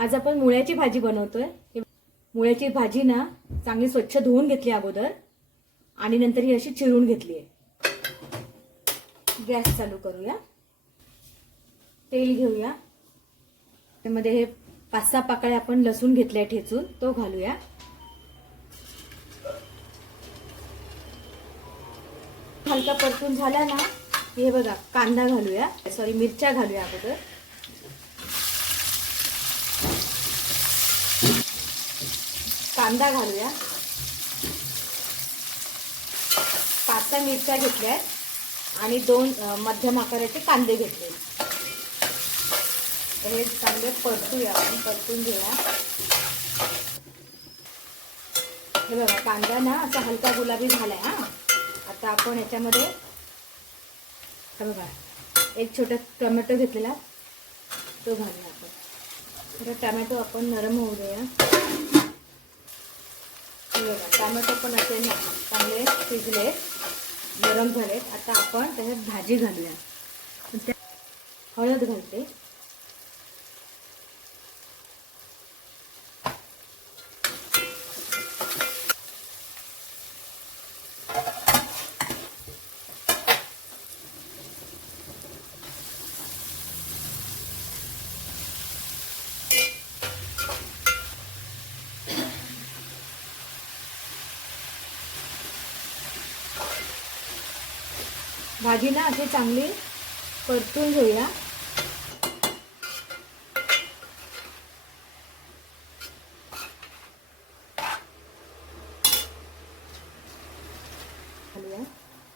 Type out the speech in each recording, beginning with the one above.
आज आपण मुळ्याची भाजी बनवतोय. मुळ्याची भाजी ना चांगली स्वच्छ धुवून घेतली अगोदर आणि नंतर ही अशी चिरून घेतली आहे. गॅस चालू करूया. तेल घेऊया. त्यामध्ये हे पाच सहा पाकळ्या आपण लसूण घेतल्या ठेचून. तो घालूया. हलका परतून झाला ना हे बघा कांदा घालूया. सॉरी मिरच्या घालूया अगोदर. कांदा घालूया. पाच सहा मिरच्या घेतल्या आणि दोन मध्यम आकाराचे कांदे घेतले तर हे चांगले परतूया आपण परतून घेऊया. हे बघा कांदा ना असा हलका गुलाबी झालाय हा. आता आपण याच्यामध्ये हे बघा एक छोटा टोमॅटो घेतलेला तो घालूया आपण. टोमॅटो आपण नरम होऊ देऊया. टोमॅटो पण असे चांगले शिजले गरम झालेत. आता आपण त्याच्यात भाजी घालूया. हळद घालते. भाजी ना अशी चांगली परतून घेऊया.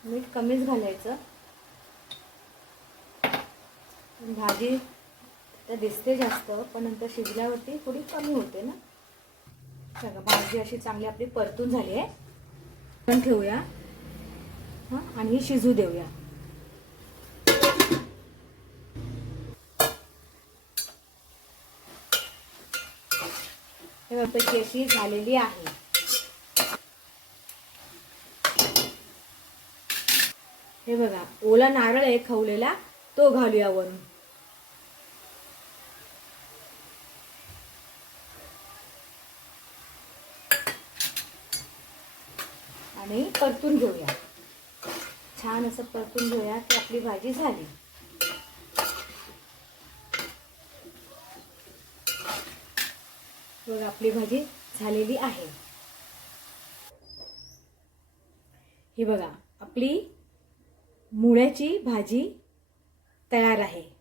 मीठ कमीच घालायचं. भाजी तर दिसते जास्त पण नंतर शिजल्यावरती थोडी कमी होते ना. सगळं भाजी अशी चांगली आपली परतून झाली आहे. पण ठेवूया. हां? आणि हे शिजू देऊया. हे अशी झालेली आहे. हे बघा ओला नारळ आहे खवलेला तो घालूया वरून. आणि परतून घेऊया. छान असं परतून घेऊया की आपली भाजी झाली. बघा आपली भाजी झालेली आहे. ही बघा आपली मुळ्याची भाजी तयार आहे.